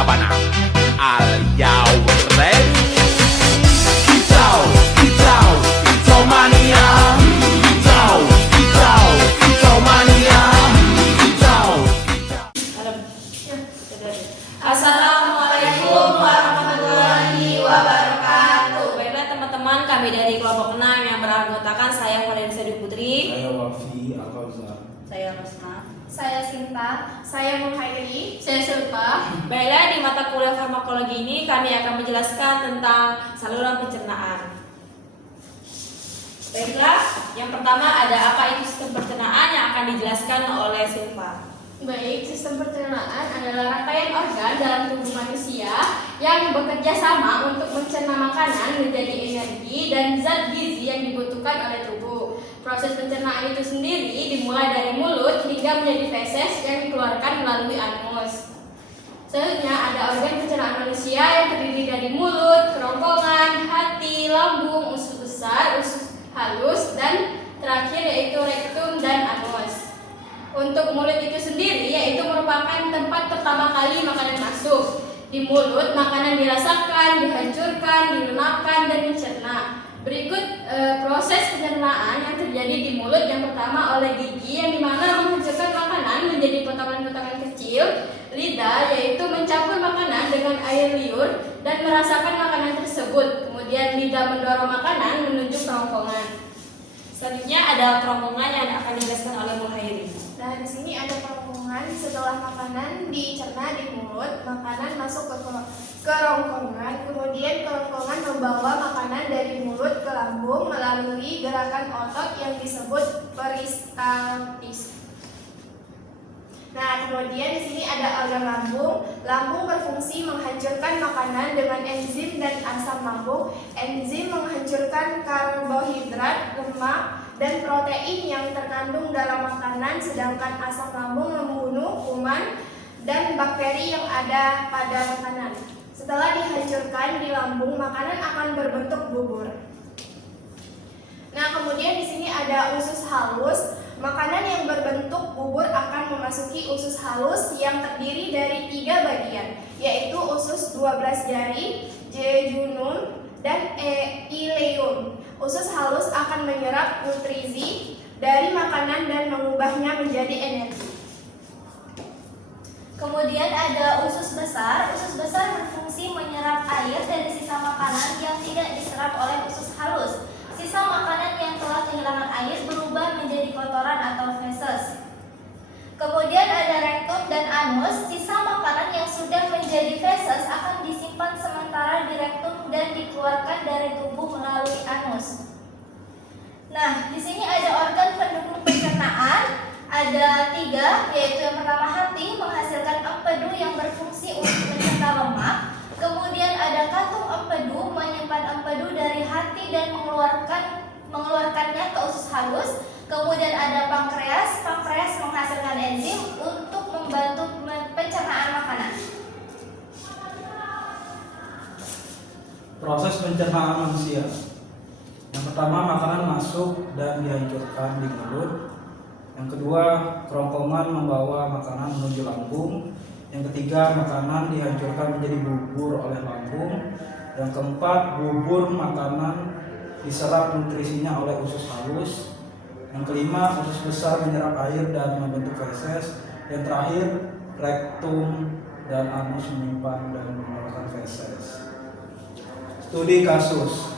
Sabana. Are you ready? Kicau, kicau, kicau mania. Kicau, kicau, kicau mania. Kicau, kicau. Assalamualaikum warahmatullahi wabarakatuh. Baiklah teman-teman, kami dari kelompok 6 yang beranggotakan saya Farida Sadi Putri, Saya Wafi Al-Kauzar, saya Rosna, Saya Sinta, saya Muhairi, saya Silpa. Baiklah, di mata kuliah farmakologi ini kami akan menjelaskan tentang saluran pencernaan. Baiklah, yang pertama ada apa itu sistem pencernaan yang akan dijelaskan oleh Silpa. Baik, sistem pencernaan adalah rangkaian organ dalam tubuh manusia yang bekerja sama untuk mencerna makanan menjadi energi dan zat gizi yang dibutuhkan oleh tubuh. Proses pencernaan itu sendiri dimulai dari mulut hingga menjadi feses yang dikeluarkan melalui anus. Selanjutnya ada organ pencernaan manusia yang terdiri dari mulut, kerongkongan, hati, lambung, usus besar, usus halus, dan terakhir yaitu rektum dan anus. Untuk mulut itu sendiri yaitu merupakan tempat pertama kali makanan masuk. Di mulut makanan dirasakan, dihancurkan, dilunakkan, dan dicerna. Berikut proses pencernaan yang terjadi di mulut. Yang pertama oleh gigi yang dimana menghancurkan makanan menjadi potongan-potongan kecil. Lidah yaitu mencampur makanan dengan air liur dan merasakan makanan tersebut. Kemudian lidah mendorong makanan menuju kerongkongan. Selanjutnya ada kerongkongan yang akan dijelaskan oleh Muhairi. Nah, di sini ada kerongkongan. Setelah makanan dicerna di mulut, makanan masuk ke kerongkongan. Kemudian kerongkongan membawa makanan dari mulut ke lambung melalui gerakan otot yang disebut peristaltis. Nah, kemudian di sini ada organ lambung. Lambung berfungsi menghancurkan makanan dengan enzim dan asam lambung. Enzim menghancurkan karbohidrat, lemak, dan protein yang terkandung dalam makanan, sedangkan asam lambung membunuh kuman dan bakteri yang ada pada makanan. Setelah dihancurkan di lambung, makanan akan berbentuk bubur. Nah, kemudian di sini ada usus halus. Makanan yang berbentuk bubur akan memasuki usus halus yang terdiri dari 3 bagian, yaitu usus 12 jari, jejunum, dan ileum. Usus halus akan menyerap nutrisi dari makanan dan mengubahnya menjadi energi. Kemudian ada usus besar. Usus besar berfungsi menyerap air dari sisa makanan yang tidak diserap oleh usus halus. Sisa makanan yang telah kehilangan air berubah menjadi kotoran atau feses. Kemudian ada rektum dan anus. Sisa makanan yang sudah menjadi feses akan disimpan sementara di rektum dan dikeluarkan dari tubuh melalui anus. Nah, di sini ada organ pendukung pencernaan. Ada 3, yaitu yang pertama hati menghasilkan empedu yang berfungsi untuk mencerna lemak. Kemudian ada kantung empedu menyimpan empedu dari hati dan mengeluarkannya ke usus halus. Kemudian ada pankreas. Pankreas menghasilkan enzim untuk membantu pencernaan makanan. proses pencernaan manusia. Yang pertama, makanan masuk dan dihancurkan di mulut. Yang kedua, kerongkongan membawa makanan menuju lambung. Yang ketiga, makanan dihancurkan menjadi bubur oleh lambung. Yang keempat, bubur makanan diserap nutrisinya oleh usus halus. Yang kelima, usus besar menyerap air dan membentuk feses. Yang terakhir, rektum dan anus menyimpan dan mengeluarkan feses. Studi kasus.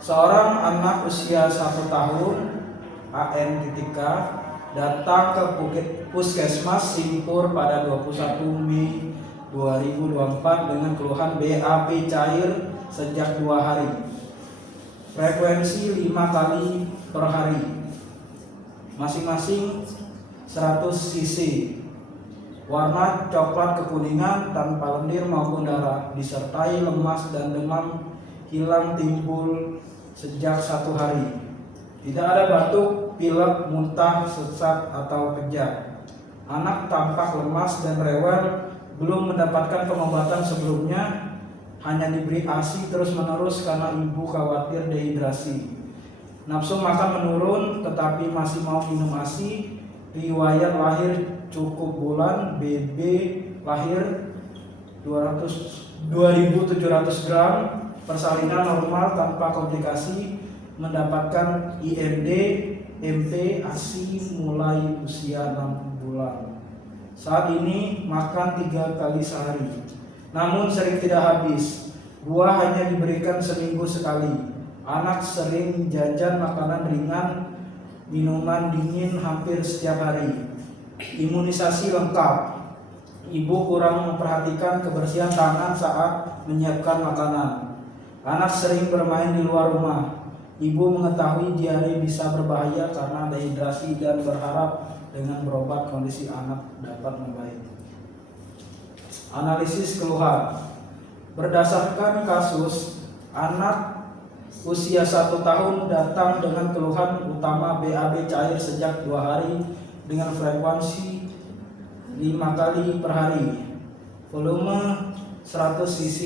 Seorang anak usia 1 tahun, AN.K, datang ke Puskesmas Simpur pada 21 Mei 2024 dengan keluhan BAB cair sejak 2 hari. Frekuensi 5 kali per hari. Masing-masing 100 cc. Warna coklat kekuningan tanpa lendir maupun darah, disertai lemas dan demam hilang timbul sejak 1 hari. Tidak ada batuk, pilek, muntah, sesak, atau kejang. Anak tampak lemas dan rewel, belum mendapatkan pengobatan sebelumnya, hanya diberi ASI terus-menerus karena ibu khawatir dehidrasi. Nafsu makan menurun tetapi masih mau minum ASI. Riwayat lahir cukup bulan, BB lahir 2.700 gram, persalinan normal tanpa komplikasi, mendapatkan IMD, MT, ASI mulai usia 6 bulan. Saat ini makan 3 kali sehari, namun sering tidak habis. Buah hanya diberikan seminggu sekali. Anak sering jajan makanan ringan, minuman dingin hampir setiap hari. Imunisasi lengkap. Ibu kurang memperhatikan kebersihan tangan saat menyiapkan makanan. Anak sering bermain di luar rumah. Ibu mengetahui diare bisa berbahaya karena dehidrasi dan berharap dengan berobat kondisi anak dapat membaik. Analisis keluhan. Berdasarkan kasus, anak usia 1 tahun datang dengan keluhan utama BAB cair sejak 2 hari dengan frekuensi 5 kali per hari, volume 100 cc,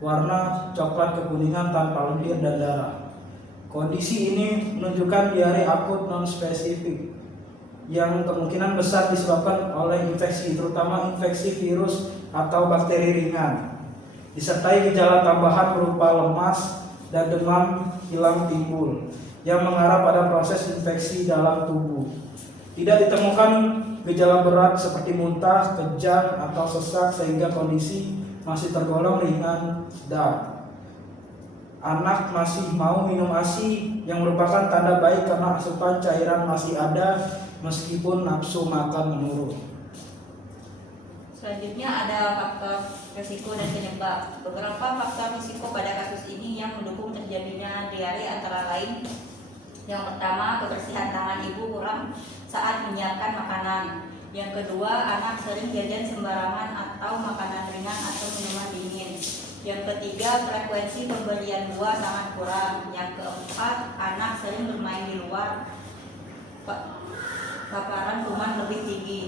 warna coklat kekuningan tanpa lendir dan darah. Kondisi ini menunjukkan diare akut non-spesifik yang kemungkinan besar disebabkan oleh infeksi, terutama infeksi virus atau bakteri ringan, disertai gejala tambahan berupa lemas dan demam hilang timbul yang mengarah pada proses infeksi dalam tubuh. Tidak ditemukan gejala berat seperti muntah, kejang, atau sesak sehingga kondisi masih tergolong ringan sedang. Anak masih mau minum ASI yang merupakan tanda baik karena asupan cairan masih ada meskipun nafsu makan menurun. Selanjutnya ada faktor risiko dan penyebab. Beberapa faktor risiko pada kasus ini yang mendukung terjadinya diare antara lain: yang pertama, kebersihan tangan ibu kurang saat menyiapkan makanan. Yang kedua, anak sering jajan sembarangan atau makanan ringan atau minuman dingin. Yang ketiga, frekuensi pemberian buah sangat kurang. Yang keempat, anak sering bermain di luar, paparan kuman lebih tinggi.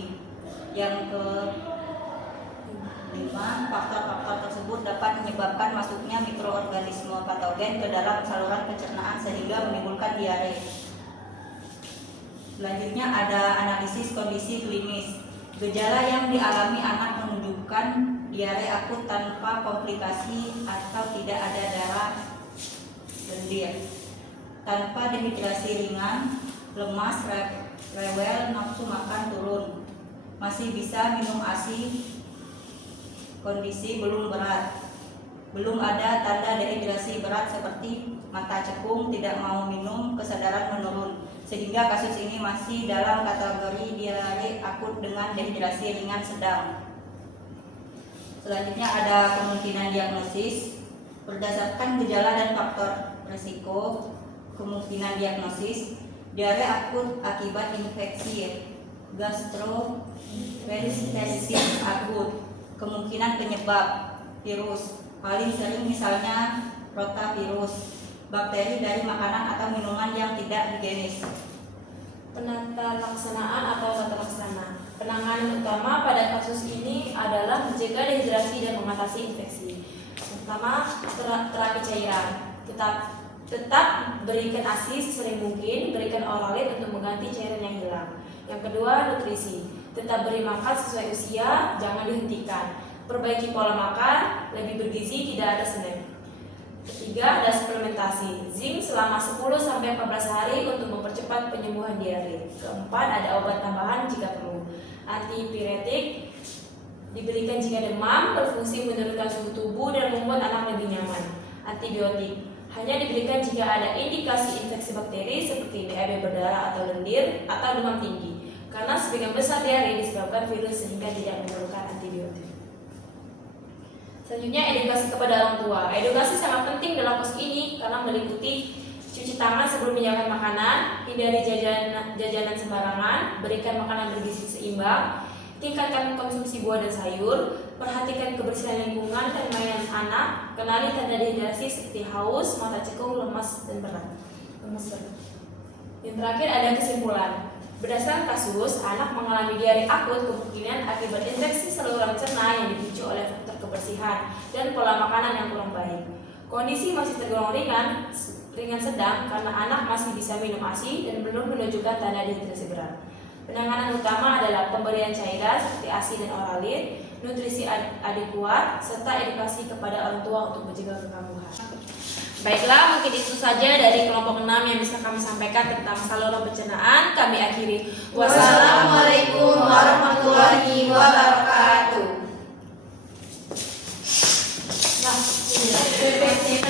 Yang kelima, faktor-faktor tersebut dapat menyebabkan masuknya mikroorganisme patogen ke dalam saluran pencernaan sehingga menimbulkan diare. Selanjutnya ada analisis kondisi klinis. Gejala yang dialami anak menunjukkan diare akut tanpa komplikasi atau tidak ada darah lendir, tanpa dehidrasi ringan, lemas, rewel, nafsu makan turun, masih bisa minum ASI, kondisi belum berat, belum ada tanda dehidrasi berat seperti mata cekung, tidak mau minum, kesadaran menurun, sehingga kasus ini masih dalam kategori diare akut dengan dehidrasi ringan sedang. Selanjutnya ada kemungkinan diagnosis. Berdasarkan gejala dan faktor risiko, kemungkinan diagnosis diare akut akibat infeksi gastroparesis akut. Kemungkinan penyebab virus, paling sering misalnya rotavirus, bakteri dari makanan atau minuman yang tidak higienis. Penata laksanaan atau tata laksana. Penanganan utama pada kasus ini adalah mencegah dehidrasi dan mengatasi infeksi. Pertama, terapi cairan. Tetap berikan ASI sesering mungkin, berikan Oralid untuk mengganti cairan yang hilang. Yang kedua, nutrisi. Tetap beri makan sesuai usia, jangan dihentikan. Perbaiki pola makan, lebih bergizi, tidak ada snack. Ketiga, ada suplementasi. Zinc selama 10-14 hari untuk mempercepat penyembuhan diare. Keempat, ada obat tambahan jika perlu. Antipiretik diberikan jika demam, berfungsi menurunkan suhu tubuh dan membuat anak lebih nyaman. Antibiotik hanya diberikan jika ada indikasi infeksi bakteri seperti BAB berdarah atau lendir atau demam tinggi, karena sebagian besar diare disebabkan virus sehingga tidak memerlukan antibiotik. Selanjutnya, edukasi kepada orang tua. Edukasi sangat penting dalam kasus ini karena meliputi cuci tangan sebelum menyediakan makanan, hindari jajanan sembarangan, berikan makanan bergizi seimbang, tingkatkan konsumsi buah dan sayur, perhatikan kebersihan lingkungan dan mainan anak, kenali tanda dehidrasi seperti haus, mata cekung, lemas berat. Yang terakhir ada kesimpulan. Berdasarkan kasus, anak mengalami diare akut kemungkinan akibat infeksi saluran cerna yang dipicu oleh faktor kebersihan dan pola makanan yang kurang baik. Kondisi masih tergolong ringan sedang karena anak masih bisa minum ASI dan belum menunjukkan tanda dehidrasi berat. Penanganan utama adalah pemberian cairan seperti ASI dan Oralid, nutrisi adekuat, serta edukasi kepada orang tua untuk mencegah kekambuhan. Baiklah, mungkin itu saja dari kelompok 6 yang bisa kami sampaikan tentang saluran pencernaan. Kami akhiri. Wassalamualaikum warahmatullahi wabarakatuh. Nah, PPT